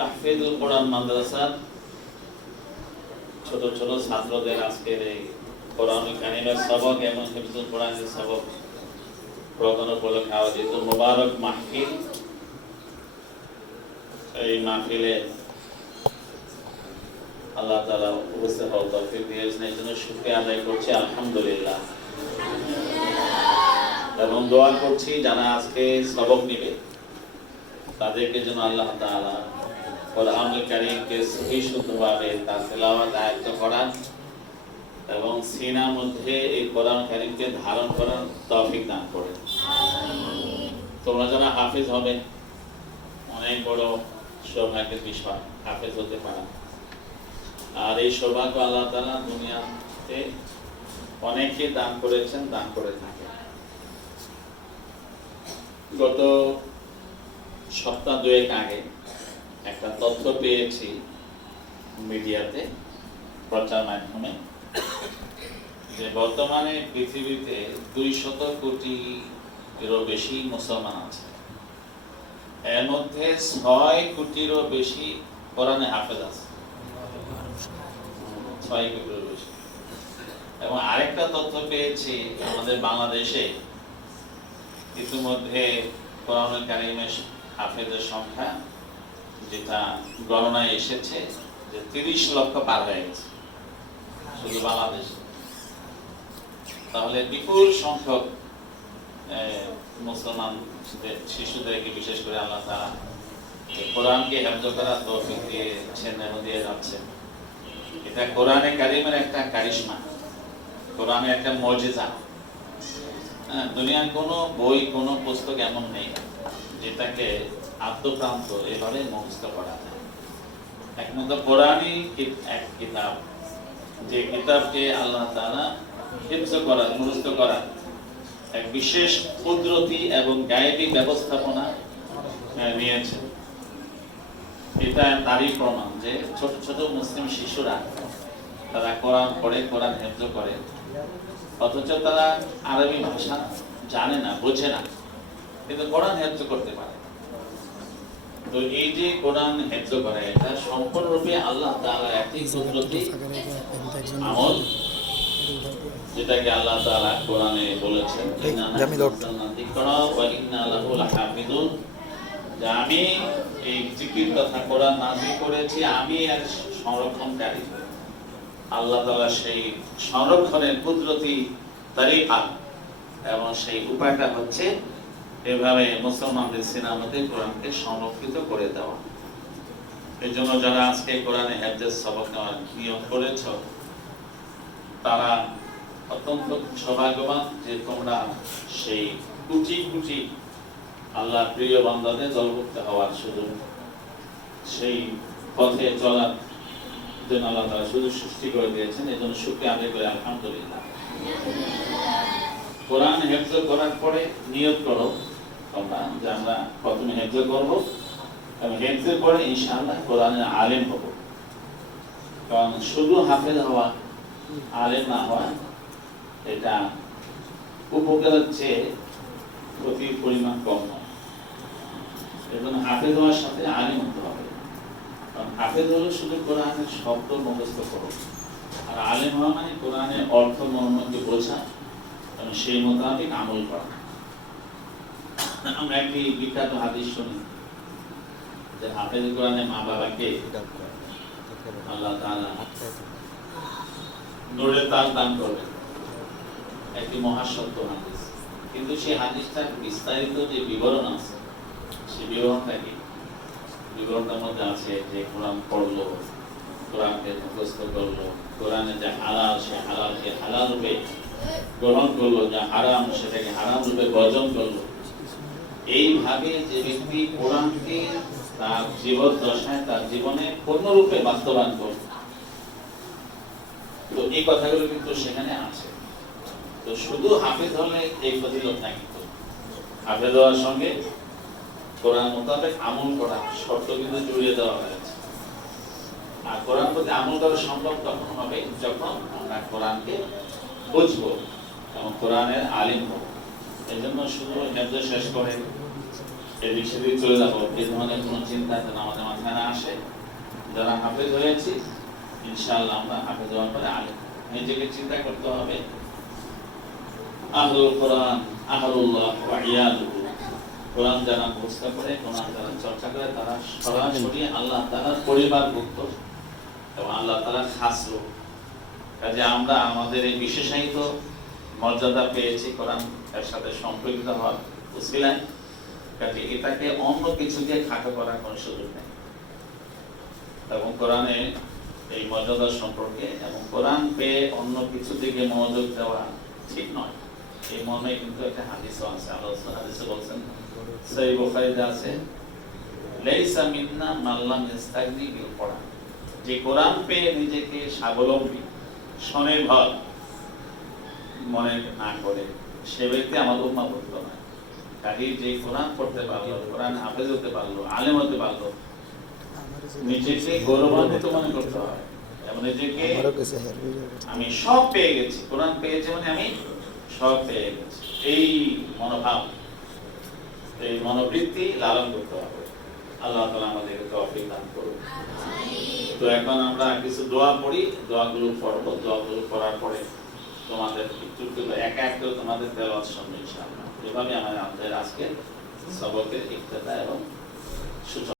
তাহফিজুল কোরআন মাদ্রাসা ছোট ছোট ছাত্রদের আজকের এই কোরআন কারিমের সবক এবং হিফজুল কোরআনের সবক প্রদান উপলক্ষে আয়োজিত মুবারক মাহফিল। এই মাহফিলে আল্লাহ তাআলা উপস্থিত হওয়ার তৌফিক দিয়েছেন, এই জন্য শুকরিয়া আদায় করছি আলহামদুলিল্লাহ। এবং দোয়া করছি যারা আজকে সবক নেবে তাদেরকে যেন আল্লাহ তাআলা কোরআনুল কারীমকে সহি শুদ্ধভাবে তার তেলাওয়াত আয়ত্ত করা এবং সিনার মধ্যে এই কোরআন কারীমকে ধারণ করার তৌফিক দান করেন। তোমরা যারা হাফেজ হবে অনেক বড় সৌভাগ্যের বিষয় হাফেজ হতে পারা, আর এই সৌভাগ্য আল্লাহ তাআলা দুনিয়াতে অনেকে দান করেছেন, দান করে থাকে। গত সপ্তাহ দুয়েক আগে একটা তথ্য পেয়েছি মিডিয়াতে, প্রচার মাধ্যমে, যে বর্তমানে পৃথিবীতে 200 কোটিরও বেশি মুসলমান আছে। এর মধ্যে 6 কোটিরও বেশি কোরআনে হাফেজ আছে, 6 কোটিরও বেশি। এবং আরেকটা তথ্য পেয়েছি আমাদের বাংলাদেশে ইতিমধ্যে কোরআনুল কারীমের হাফেজের সংখ্যা যেটা গণনায় এসেছে যে 30 লক্ষ পার হয়ে গেছে শুধু বাংলাদেশে। তাহলে বিপুল সংখ্যক মুসলমান শিশুদেরকে বিশেষ করে আল্লাহ তাআলা কোরআনকে হেফজ করার তৌফিক দিয়েছেন এবং দিয়ে যাচ্ছেন। এটা কোরআনে কারীমের একটা কারিশমা, কোরআনের একটা মুজিজা। দুনিয়ার কোনো বই, কোনো পুস্তক এমন নেই যেটাকে আদ্যপ্রান্ত এভাবে মুখস্থ করা যায়। একমাত্র কোরআনই এক কিতাব, যে কিতাবকে আল্লাহ তাআলা হিফজ করা, মুখস্থ করা এক বিশেষ কুদরতি এবং গায়েবী ব্যবস্থাপনা নিয়েছেন। এটা তারই প্রমাণ যে ছোট ছোট মুসলিম শিশুরা তারা কোরআন পড়ে, কোরআন হিফজ করে, অথচ তারা আরবি ভাষা জানে না, বোঝে না, কিন্তু কোরআন হিফজ করতে পারে। তো এই যে কোরআন হিফজ করা, এটা সম্পূর্ণরূপে আল্লাহ তাআলার একটি কুদরতি আমল, যেটাকে আল্লাহ তাআলা কোরআনে বলেছেন যে আমি এই জিকির তথা কোরআন নাযিল করেছি, আমি এর সংরক্ষণকারী। আল্লাহ তাআলা সেই সংরক্ষণের কুদরতি তরিকা এবং সেই উপায়টা হচ্ছে এভাবে মুসলমানদের সিনার মধ্যে কোরআনকে সংরক্ষিত করে দেওয়া। এই জন্য যারা আজকে কোরআনে হেফজের সবক নেওয়ার নিয়ত করেছ তারা অত্যন্ত সৌভাগ্যবান যে তোমরা সেই কোটি কোটি আল্লাহর প্রিয় বান্দাদের দলভুক্ত হওয়ার সুযোগ, সেই পথে চলার জন্য আল্লাহ তাআলা সুযোগ সৃষ্টি করে দিয়েছেন। এই জন্য শুকরিয়া আদায় করে আলহামদুলিল্লাহ। কোরআন হেফজ করার পরে নিয়ত করো তোমরা যে আমরা প্রথমে হেফজ করবো এবং হেফজের পরে ইনশাআল্লাহ কোরআনের আলেম হব। কারণ শুধু হাফেজ হওয়া, আলেম না হওয়া, এটা উপকারের চেয়ে ক্ষতির পরিমাণ কম নয়। এবং হাফেজ হওয়ার সাথে আলেম হতে হবে। কারণ হাফেজ হলো শুধু কোরআনের শব্দ মুখস্থ করো, আর আলেম হওয়া মানে কোরআনের অর্থ মর্মকে বোঝা এবং সেই মোতাবেক আমল করা। আমরা একটি বিখ্যাত হাদিস শুনি যে হাফেজ কোরআনের মা বাবাকে আল্লাহ তাআলা নূরের তাজ দান করবেন, একটি মহাসত্য হাদিস। কিন্তু সেই হাদিসটার বিস্তারিত যে বিবরণ আছে, সেই বিবরণটা কি? বিবরণটার মধ্যে আছে যে কোরআন পড়লো, কোরআনকে মুখস্থ করলো, কোরআনে যে হালাল সে হালালকে হালাল রূপে গ্রহণ করলো, যা হারাম সেটাকে হারাম রূপে বর্জন করলো। এইভাবে যে ব্যক্তি কোরআনকে তার জীবদ্দশায়, তার জীবনে পূর্ণরূপে বাস্তবায়ন করবে, তো এই কথাগুলো কিন্তু সেখানে আছে। তো শুধু হাফেজ হলে এই ফজিলত নাই, কিন্তু হাফেজ হওয়ার সঙ্গে কোরআন মোতাবেক আমল করা শর্ত কিন্তু জড়িয়ে দেওয়া হয়েছে। আর কোরআন প্রতি আমল করা সম্ভব তখন হবে যখন আমরা কোরআনকে বুঝবো এবং কোরআনের আলিম হব। এই জন্য শুধু হেফজ শেষ করে এদিক সেদিক চলে যাবো, এই ধরনের কোনো চিন্তা যেন আমাদের মাথায় না আসে। যারা হাফেজ হয়েছি, ইনশাআল্লাহ আমরা হাফেজ হওয়ার পরে আলেম। নিজেকে চিন্তা করতে হবে, আহলুল কোরআন আহলুল্লাহ ওয়া ইয়ালুহু, কোরআন যারা মুখস্থ করে, কোরআন যারা চর্চা করে, তারা সরাসরি আল্লাহ তাআলার পরিবারভুক্ত এবং আল্লাহ তাআলার খাস লোক। কাজে আমরা আমাদের এই বিশেষায়িত মর্যাদা পেয়েছি কোরআন এর সাথে সম্পৃক্ত হওয়ার উসিলায়। কাজে এটাকে অন্য কিছু দিয়ে খাটো করার কোনো সুযোগ নেই। এবং কোরআনে এই মর্যাদা সম্পর্কে এবং কোরআন পেয়ে অন্য কিছু দিকে মনোযোগ দেওয়া ঠিক নয়। এই মর্মে কিন্তু একটা হাদিসও আছে, আল্লাহ হাদিসে বলছেন, সহিহ বুখারীতে আছে, লাইসা মিন্না মান লাম ইস্তাগনি বিল কোরআন, যে কোরআন পেয়ে নিজেকে স্বাবলম্বী স্বনির্ভর মনে না করে, সে ব্যক্তি আমার উম্মতভুক্ত নয়। কাজে যে কোরআন পড়তে পারলো, কোরআন হাফেজ হতে পারলো, আলেম হতে পারলো, নিজেকে গৌরবান্বিত মনে করতে হয় এবং নিজেকে আমি সব পেয়ে গেছি, কোরআন পেয়েছে মানে আমি সব পেয়ে গেছি, এই মনোভাব, এই মনোবৃত্তি লালন করতে হবে। আল্লাহ তাআলা আমাদেরকে তৌফিক দান করুন। তো এখন আমরা কিছু দোয়া পড়ি, দোয়াগুলো পড়বো, দোয়াগুলো পড়ার পরে তোমাদের একটু একা এক করে তোমাদের তেলাওয়াত শুনবো ইনশাআল্লাহ। এভাবে আমাদের আজকে সবকের ইফতেতাহ এবং সূচনা।